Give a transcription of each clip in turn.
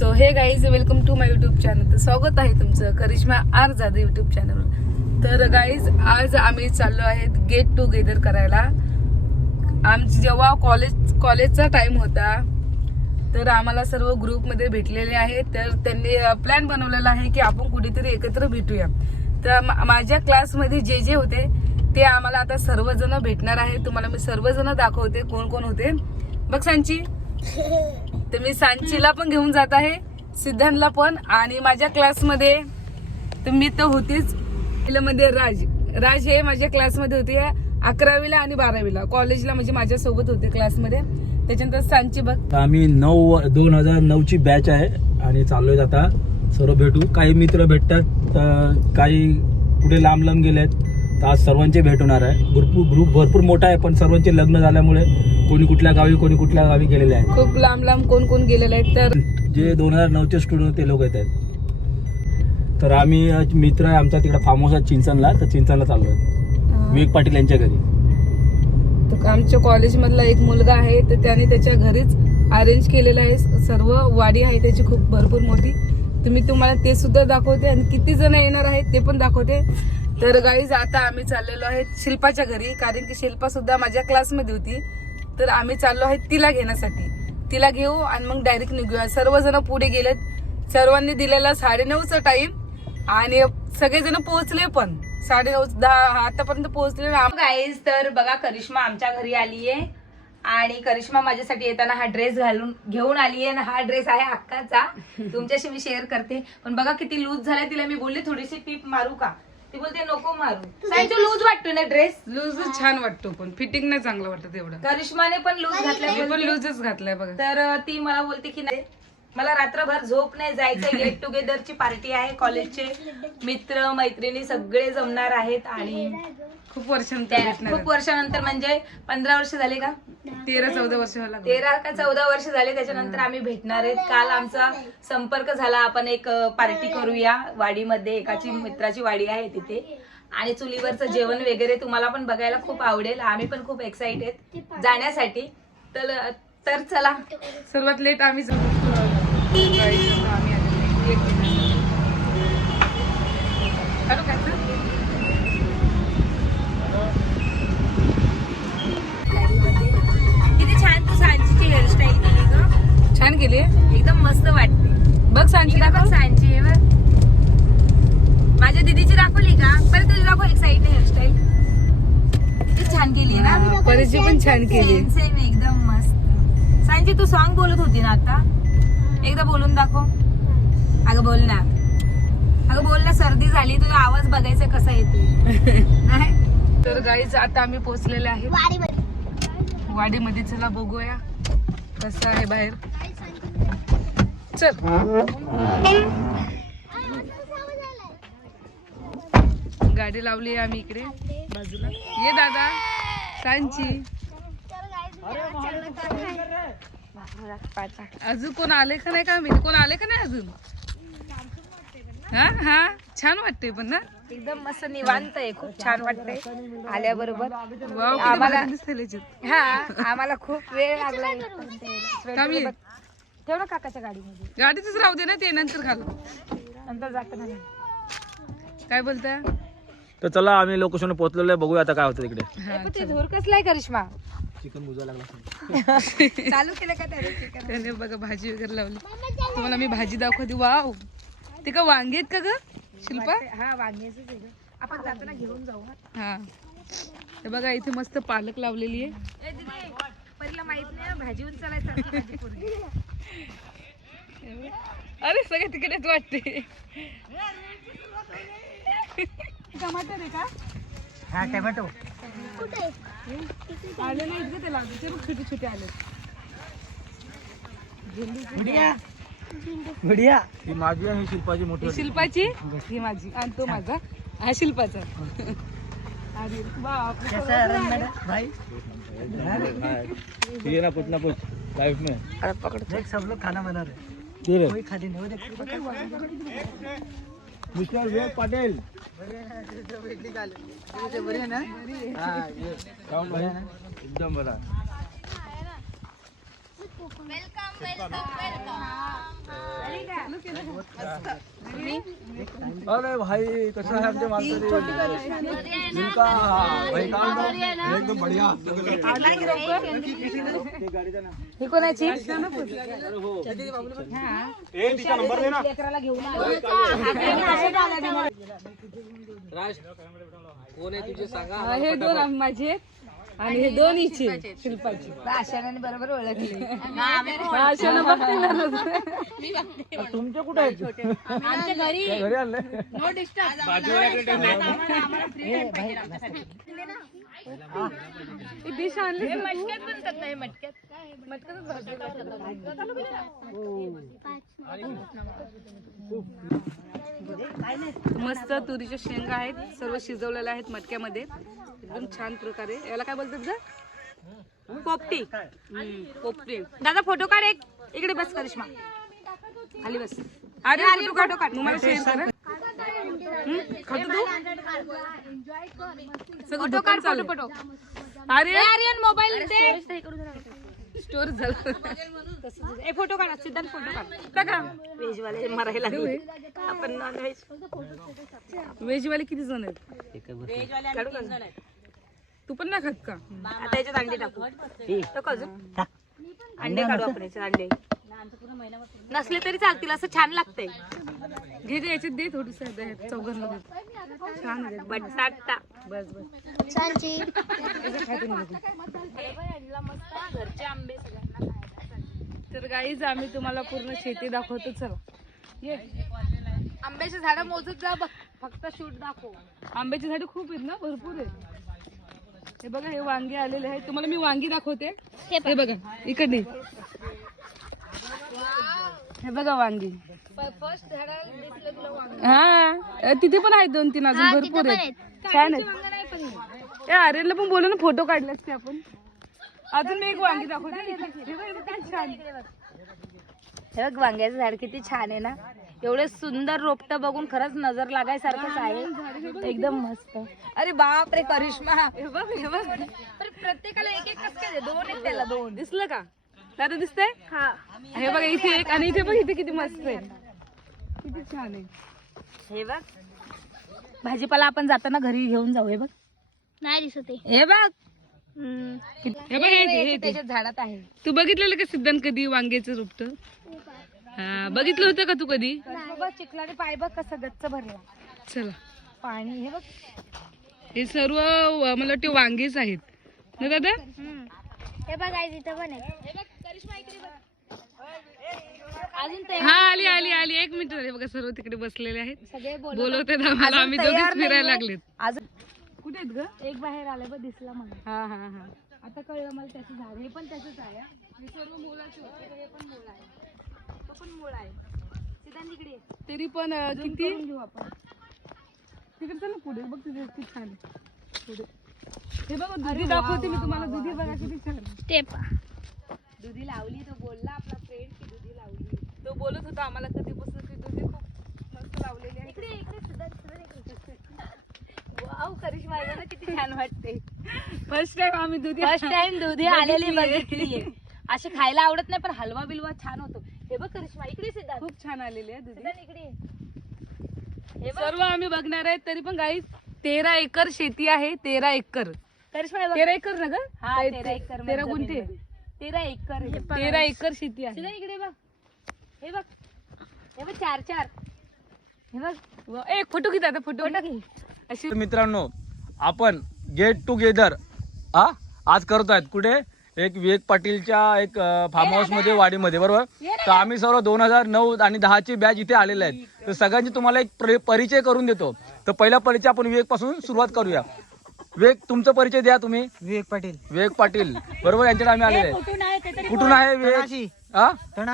So hey guys welcome to my YouTube channel. तर स्वागत आहे तुमचं करिश्मा आर जाधव युट्यूब चॅनलवर. तर गाईज आज आम्ही चाललो आहेत गेट टुगेदर करायला. आमची जेव्हा कॉलेजचा टाइम होता तर आम्हाला सर्व ग्रुपमध्ये भेटलेले आहेत. तर त्यांनी प्लॅन बनवलेला आहे की आपण कुठेतरी एकत्र भेटूया. तर माझ्या क्लासमध्ये जे जे होते ते आम्हाला आता सर्वजण भेटणार आहे. तुम्हाला मी सर्वजण दाखवते कोण कोण होते. बघ सांची, तर मी सांचीला पण घेऊन जात आहे, सिद्धांतला पण. आणि माझ्या क्लासमध्ये तर मी तर होतीच मध्ये राज हे माझ्या क्लासमध्ये होते 11वीला आणि 12वीला कॉलेजला, म्हणजे माझ्या सोबत होते क्लासमध्ये. त्याच्यानंतर सांची बघ. आम्ही 2009 ची बॅच आहे आणि चाललोय आता सर्व भेटू. काही मित्र भेटतात, काही कुठे लांब लांब गेलेत. तर आज सर्वांचे भेट होणार आहे. ग्रुप भरपूर मोठा आहे, पण सर्वांचे लग्न झाल्यामुळे कोणी कुठल्या गावी गेलेले आहेत. खूप लांब लांब कोण गेलेले आहेत. तर जे 2009चे स्टुडंट ते लोक येत आहेत. तर आम्ही मित्र आहे आमचा तिकडे फार्म हाऊस आहे चिंचणला, तर चिंचणला चाललोय विवेक पाटील यांच्या घरी. तर आमच्या कॉलेजमधला एक मुलगा आहे, तर त्याने त्याच्या घरीच अरेंज केलेलं आहे. सर्व वाडी आहे त्याची खूप भरपूर मोठी. तुम्ही तुम्हाला ते सुद्धा दाखवते आणि किती जण येणार आहेत ते पण दाखवते. तर गाईज आता आम्ही चाललेलो आहे शिल्पाच्या घरी, कारण की शिल्पा सुद्धा माझ्या क्लासमध्ये होती. तर आम्ही चाललो आहे तिला घेण्यासाठी. तिला घेऊ आणि मग डायरेक्ट निघूया. सर्वजण पुढे गेलेत. सर्वांनी दिलेला 9:30चा टाइम आणि सगळेजण पोहोचले पण 9:30 आतापर्यंत पोहोचले. गाईज तर बघा करिश्मा आमच्या घरी आलीये आणि करिश्मा माझ्यासाठी येताना हा ड्रेस घेऊन आलीये. आणि हा ड्रेस आहे अक्काचा. तुमच्याशी मी शेअर करते. पण बघा किती लूज झालाय. तिला मी बोलले थोडीशी टिप मारू का, ती बोलते नको मारू. सांगतो लूज वाटतो ना ड्रेस. लूज छान वाटतो पण फिटिंग नाही चांगलं वाटत एवढं. करिश्माने पण लूज घातलाय, पण लूजच घातलाय बघा. तर ती मला बोलते की नाही मला रात्रभर झोप नाही, जायचं गेट टुगेदरची पार्टी आहे. कॉलेजचे मित्र मैत्रिणी सगळे जमणार आहेत आणि खूप वर्षानंतर म्हणजे 15 वर्ष झाले का, 13-14 वर्ष 13 का 14 वर्ष झाले. त्याच्यानंतर आम्ही भेटणार आहेत. काल आमचा संपर्क झाला, आपण एक पार्टी करूया वाडीमध्ये. एकाची मित्राची वाडी आहे तिथे आणि चुलीवरचं जेवण वगैरे तुम्हाला पण बघायला खूप आवडेल. आम्ही पण खूप एक्साइटेड जाण्यासाठी. तर चला. सर्वात लेट आम्ही किती छान तू सांचीची हेअरस्टाईल केली ग. छान केली, एकदम मस्त वाटते. बघ सांची बघ सांची हे बघ. माझ्या दीदीची दाखवली का, परत तुझी दाखव. एक साईड हेअरस्टाईल किती छान केली आहे ना. परीची पण छान केली. सेम एकदम मस्त. सांची तू सॉन्ग बोलत होती ना आता, एकदा बोलून दाखव. अगं बोल ना, अगं बोल ना. सर्दी झाली, तुझा आवाज बघायचा कसा येतो. तर गाईज आता आम्ही पोहोचलेले आहे वाडीमध्ये. चला बघूया कसं आहे बाहेर. चल गाडी लावली आम्ही इकडे बाजूला. ये दादा सांची. अजून कोण आले का नाही, का मी कोण आले का नाही अजून. हा छान वाटते पण ना, एकदम मस्त निवांत आहे. खूप छान वाटतंय आल्याबरोबर. आम्हाला खूप वेळ लागला. ठेव ना काकाच्या गाडीमध्ये. गाडीतच राहू दे ना, ते नंतर घालू. नंतर जाताना काय बोलताय. तर चला आम्ही लोकेशन पोहोचलेलो आहे. बघूया आता काय होतं तिकडे. ते धूर कसलाय करिश्मा. चिकन बुजा लागला चालू केलं का त्याने. त्याने बघा भाजी वगैरे लावली. तुम्हाला मी भाजी दाखवते. वाव, ते का वांगे आहेत का ग शिल्पा. हा वांग्याच आहे ग. आपण जाताना घेऊन जाऊ. हा हे बघा इथे मस्त पालक लावलेली आहे. पहिला माहित नाही भाजीवर चालायचं. अरे सगळे तिकडेच वाटते. टमाटर आहे का. हा टोमॅटो आले नाहीत का, ते लावते ते बघ छोटे छोटे आले. ही माझी आहे, शिल्पाची मोठी. ही शिल्पाची, ही माझी आणि तो माझा. हा शिल्पाचा. ये ना पुछना कुछ लाइफ में. अरे पकड़. देख सब लोग खाना बना रहे, कोई खाली नहीं. मिस्टर विवेक पाटील. एकदम बरा. Welcome welcome welcome. अरे भाई कसं आहे आमच्या माणसाने झुणका भाई काय एकदम बढिया ही कोणाची ए तिचा नंबर दे ना कोण आहे तुझे सांगा हे दोन माझे आणि हे दोन हिचे शिल्पाची आशाने बरोबर ओळखली. आशानं बघते ना. तुमचे कुठे आहेत आमच्या घरी घरी आणले नो डिस्टर्ब. डिश आणली मटक्यात बनतात नाही मटक्यात मस्त तुरीच्या शेंगा आहेत, सर्व शिजवलेल्या आहेत मटक्यामध्ये एकदम छान प्रकारे. याला काय बोलतात ग? पोपटी. पोपटी. दादा फोटो काढ एक. इकडे बस करिश्मा खाली बस. अरे आली फोटो काढ. मला शेअर कर. खातो तू सगळं फोटो काढ. चालू. फोटो अरे आर्यन मोबाईल दे. स्टोर झालं. ए फोटो काढ. सिद्धांत फोटो काढ. टाका. व्हेज वाले मरायला लागले. आपण नॉन व्हेज. व्हेज वाले किती जण आहेत? काढू का? तू पण नाही खात का? आता याच्यात अंडे टाकू. टाकू अजून? अंडे काढू आपण याच्यात अंडे. नसले तरी चालतील असं छान लागतंय. घे घे याच्यात दे थोडस चौघांना दे. छान आहे. बटाटा. बस बस याचं खायचं नाही. घरचे आंबे सगळ्यांना. तर गाईज आम्ही तुम्हाला पूर्ण शेती दाखवतो. चला ये. आंब्याची झाडं मोजत जा बघ. फक्त शूट दाखव. आंब्याची झाडे खूप आहेत ना, भरपूर आहेत. हे बघा हे वांगे आलेले आहेत. तुम्हाला मी वांगी दाखवते. हे बघा इकडे. हे बघा वांगी. फर्स्ट झाडाला दिसलं तुला वांग. हा तिथे पण आहेत 2-3 अजून भरपूर आहेत. छान आहेत. ए आर्यनला पण बोलू ना, फोटो काढले असते आपण. अजून मी एक वांगी दाखवते. हे बघ, हे बघ, किती छान. हे बघ वांग्याचं झाड किती छान आहे ना. एवढे सुंदर रोपट बघून खरंच नजर लागायसारखंच आहे. एकदम मस्त. अरे बाप रे करिश्मा. हे बघ हे बघ. प्रत्येकाला एक एक कसं काय? दोन एक त्याला दोन. दिसलं का? दादा दिसतंय? हा. हे बघा इथे एक आणि इथे बघ, इथे किती मस्त आहे. किती छान आहे. हे बघ भाजीपाला आपण जाताना घरी घेऊन जाऊ. हे बघ नाही दिसत हे बघ. हे बघ हे त्याच्या झाडात आहे. तू बघितलेलं का सिद्धांत कधी वांग्याचं रोपट? हा बघितलं होतं का तू कधी? चिखलाने पाय बघ कसं गच्च भरला. चला पाणी. हे बघ हे सर्व मला वाटते वांगेच आहेत ना दादा? हे बघा इथं पण आहे. अजून ते हा आली आली आली. 1 मिनिट. हे बघा सर्व तिकडे बसलेले आहेत. सगळे बोलवतात आम्हाला. आम्ही दोघेच फिरायला लागलेत. अजून कुठे आहेत ग? एक बाहेर आलं बघ दिसला मला. हा हा हा. आता कळलं मला त्याचं झाड. हे पण त्याचंच आहे. हे सर्व मोलाचे होते. हे पण मोल आहे. तो पण मोळ आहे. सिद्धांत इकडे ये. तरी पण किती करून घेऊ आपण. तिकडे चल ना पुढे. बघ तिथे किती छान आहे. पुढे हे बघा दुधी दाखवते मी तुम्हाला. दुधी बघा किती छान आहे. ते पा दुधी लावली. तो बोलला आपला फ्रेंड की दुधी लावली. तो बोलत होता आम्हाला कधीपासून की दुधी खूप मस्त लावलेली आहे. इकडे इकडे सिद्धांत. वाव करिश्मा आहे ना किती छान वाटते. फर्स्ट टाइम आम्ही दुधी फर्स्ट टाइम दुधी आलेली बघितली. असे खायला आवडत नाही पण हलवा बिलवा छान होतो. हे बघ करिश्मा इकडे सिद्धांत. खूप छान आलेली आहे दुधी. सिद्धांत इकडे ये. हे बघ सर्व आम्ही बघणार आहेत. तरी पण गाईस 13 एकर शेती आहे. 13 एकर. करिश्मा हे बघ. 13 एकर ना ग? हा 13 एकर. 13 गुंठे. 13 एकर. 13 एकर शेती आहे. सिद्धांत इकडे बघ. हे बघ. हे बघ 4-4. हे बघ. एक फोटो घेतात. फोटो फोटो घे. अशी मित्रांनो आपण गेट टुगेदर आज करत आहेत. कुठे? एक विवेक पाटीलच्या एक फार्म हाऊस मध्ये वाडीमध्ये. बरोबर. तर आम्ही सर्व 2009 आणि 10 ची बॅच इथे आलेले आहेत. तर सगळ्यांची तुम्हाला एक परिचय करून देतो. तर पहिला परिचय आपण विवेक पासून सुरुवात करूया. विवेक तुमचा परिचय द्या तुम्ही. विवेक पाटील. विवेक पाटील बरोबर. यांच्याकडे आम्ही आलेले आहे. कुठून आहे विवेक?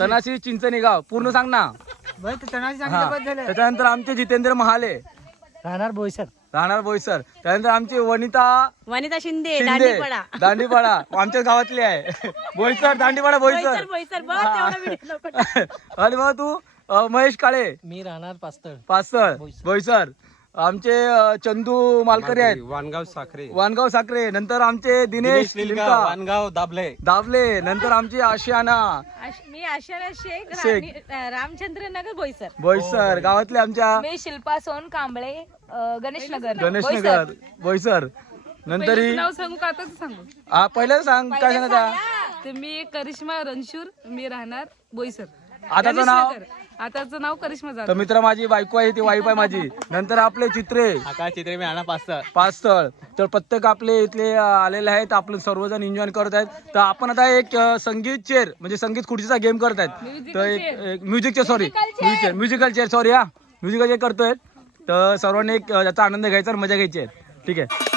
तनाशी चिंचणी गाव. पूर्ण सांग ना. हा. त्याच्यानंतर आमचे जितेंद्र महाले राहणार बोईसर. राहणार बोईसर. त्यानंतर आमची वनिता शिंदे दांडीपाडा आमच्या गावातली आहे. बोईसर दांडीपाडा बोईसर. आणि मग तू महेश काळे मी राहणार पास्तळ. पाचसळ बोईसर. आमचे चंदू मालकरी आहेत वानगाव साखरे, नंतर आमचे दिनेश लिमका वानगाव दाबले, नंतर आमची आशियाना मी आशारा शेख शेख रामचंद्र नगर बोईसर गावातले आमच्या मी शिल्पा सोन कांबळे गणेशनगर बोईसर. नंतर ही नाव सांगू का आताच सांगू? पहिलं सांग काय सांगायचं. तर मी करिश्मा रणशूर, मी राहणार बोईसर. आताचं नाव आताचं नाव करिश्मा तर जाधव. मित्र माझी बायको आहे ती वाईफ आहे माझी. नंतर आपले चित्रे मी आणा पाच स्थळ, तर प्रत्येक आपले इथले आलेले आहेत. आपले सर्वजण एन्जॉय करत आहेत. तर आपण आता एक संगीत चेअर म्हणजे संगीत खुर्चीचा गेम करत आहेत. तर एक म्युझिकचे musical chair sorry musical chair करतोय. तर सर्वांनी एक याचा आनंद घ्यायचा आणि मजा घ्यायची आहे. ठीक आहे.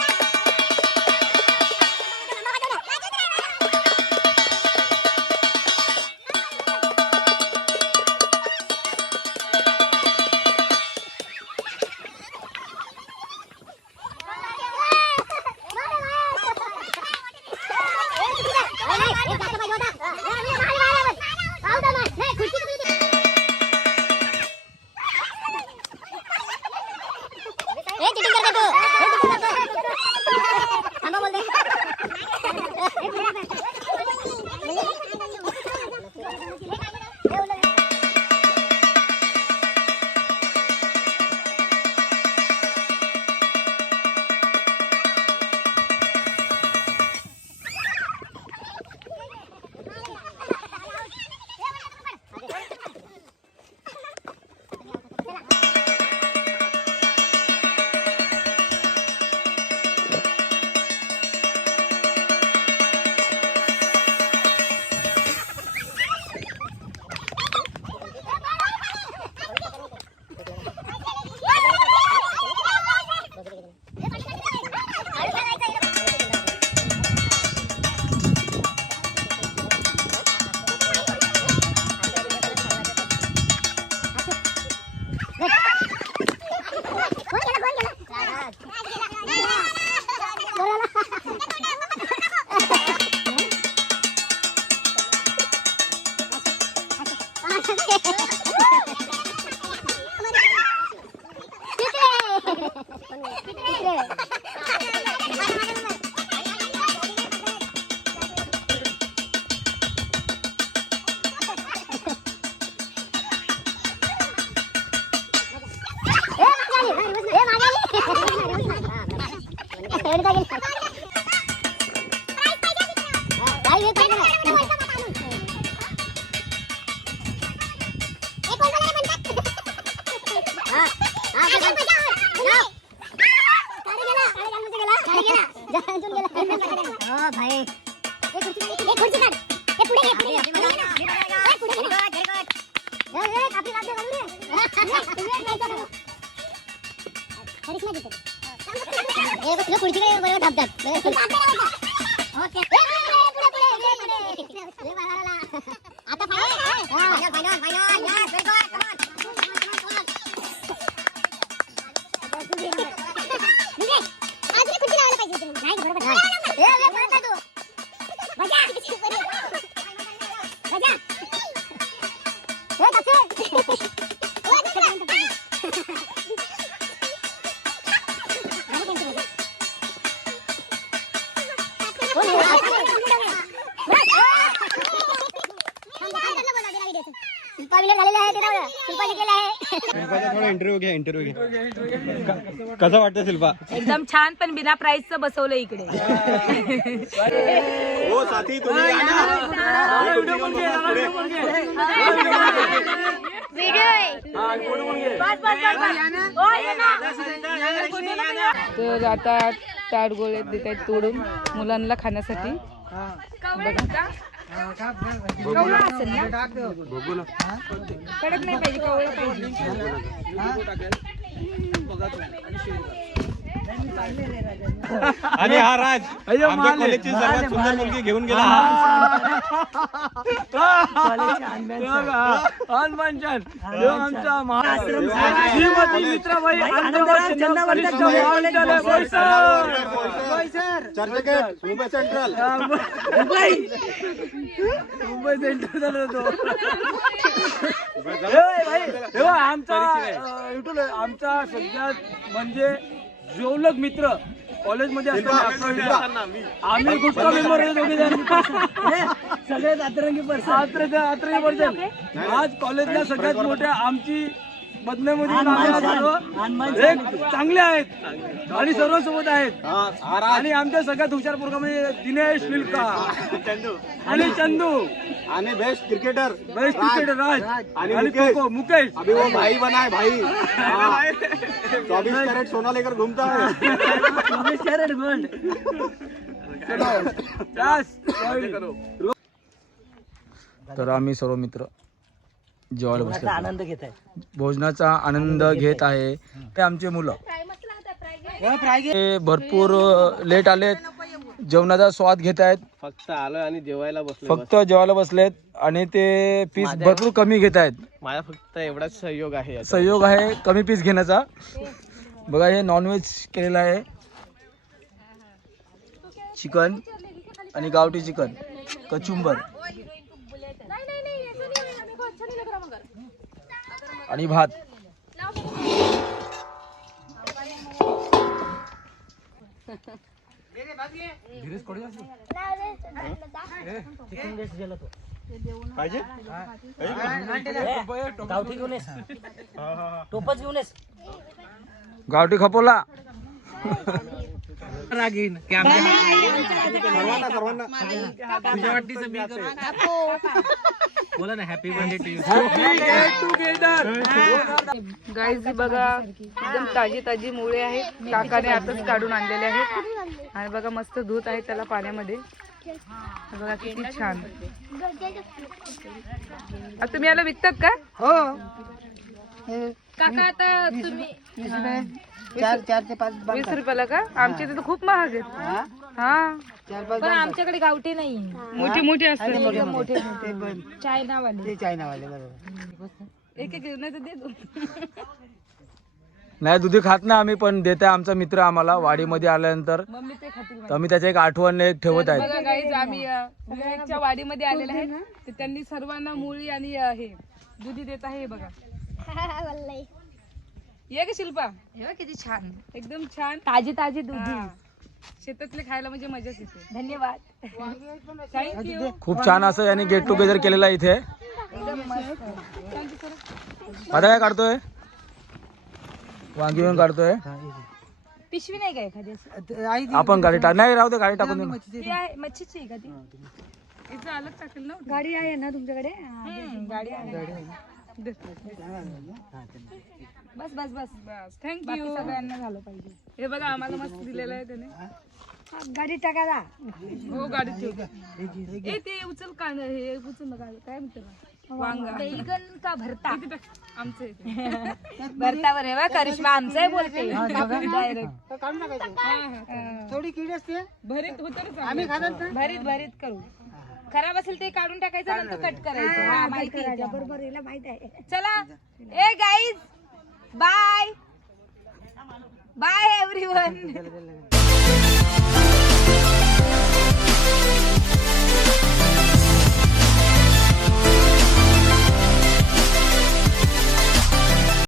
इंटरव्ह्यू घ्या. कसं वाटतं शिल्पा? एकदम छान, पण बिना प्राइसचं बसवलं इकडे. हो साथी तुम्ही तर आता ताट गोळे देत आहेत तोडून मुलांना खाण्यासाठी. कवळा असेल ना? कडक नाही पाहिजे, कवळा पाहिजे. आणि हा राज अय्यो, आमच्या माले. कॉलेजची सर्वात सुंदर मुलगी घेऊन गेला हनुमानचान आमचा श्रीमती मित्राबाई चर्चगेट मुंबई सेंट्रल मुंबई सेंटर झालं होतो आमचा सगळ्यात म्हणजे जिवलग मित्र कॉलेजमध्ये असताना आम्ही गुटखा मेंबर दोघे जण सगळे अतरंगी पर्सन आज कॉलेजला सगळ्यात मोठ्या आमची बदनामध्ये एक चांगले आहेत आणि सर्व सोबत आहेत आणि आमच्या सगळ्यात हुशार पोरगामध्ये दिनेश विल्का आणि चंदू आणि बेस्ट क्रिकेटर राज आणि मुकेश अभी वो भाई बना है भाई 24 कैरेट सोना लेकर घूमता है तर आम्ही सर्व मित्र जेवायला बसलो आनंद घेत आहे भोजनाचा आनंद घेत आहे ते आमचे मुलं ते भरपूर लेट आलेत जेवणाचा स्वाद घेत आहेत फक्त आलोय आणि जेवायला बसलो फक्त जेवायला बसलेत आणि ते पीस भरपूर कमी घेत आहेत माझा फक्त एवढाच सहयोग आहे सहयोग आहे कमी पीस घेण्याचा बघा हे नॉनव्हेज केलेलं आहे चिकन आणि गावठी चिकन कचुंबर आणि भात गावठी खपोला गाईज बघा एकदम ताजी ताजी मुळे आहेत काकाने आताच काढून आणलेले आहेत आणि बघा मस्त धूत आहे त्याला पाण्यामध्ये बघा किती छान आता तुम्ही याला विकतात का हो काका आता तुम्ही 4 ते 5 20 रुपयाला का आमच्या इथे तर खूप महाग आहेत हा पण आमच्याकडे गावठी नाही मोठी मोठी असते मोठे चायनावाले ते चायनावाले बरोबर एक एक नाही तर दे दो नाही दुधी खात नाही आम्ही पण देते आमचा मित्र आम्हाला वाडीमध्ये आल्यानंतर मम्मी ते खातील तर आम्ही त्याची एक आठवण एक ठेवत आहेत बघा गाईज आम्ही विवेकच्या वाडीमध्ये आलेले आहेत तर त्यांनी सर्वांना मुळी आणि हे दुधी देत आहे हे बघा ये ग शिल्पा हे किती छान एकदम छान ताजी ताजी दुधी हा. शेतातले खायला म्हणजे मजाच येते धन्यवाद थँक्यू खूप छान असं याने गेट टुगेदर केलेलं आहे इथे आता काय काढतोय वांगी काढतोय पिशवी नाही का एखादी आपण गाडी टाक नाही राहू दे गाडी टाकून दे ना. ती आहे मच्छीची आहे का ती इथं अलग टाकेल ना गाडी आहे ना तुमच्याकडे गाडी आहे बस बस बस बस थँक्यू सगळ्यांना झालं पाहिजे हे बघा आम्हाला मस्त दिलेलं आहे त्याने गाडी टाकायला हो गाडी ठेव ए ते उचल का हे उचल ना गाडी काय म्हणते वांगा बैगन का भरता इथे टाक. आमचं इथे भरतावर आहे वा करिश्मा आमचंही बोलते डायरेक्ट थोडी कीड असते भरीत होतं ना आम्ही खातात ना भरीत भरीत करू खराब असेल ते काढून टाकायचं नंतर कट करायचं हा, माहिती आहे. बरोबर हिला माहित आहे चला ए गाईज बाय बाय एव्हरीवन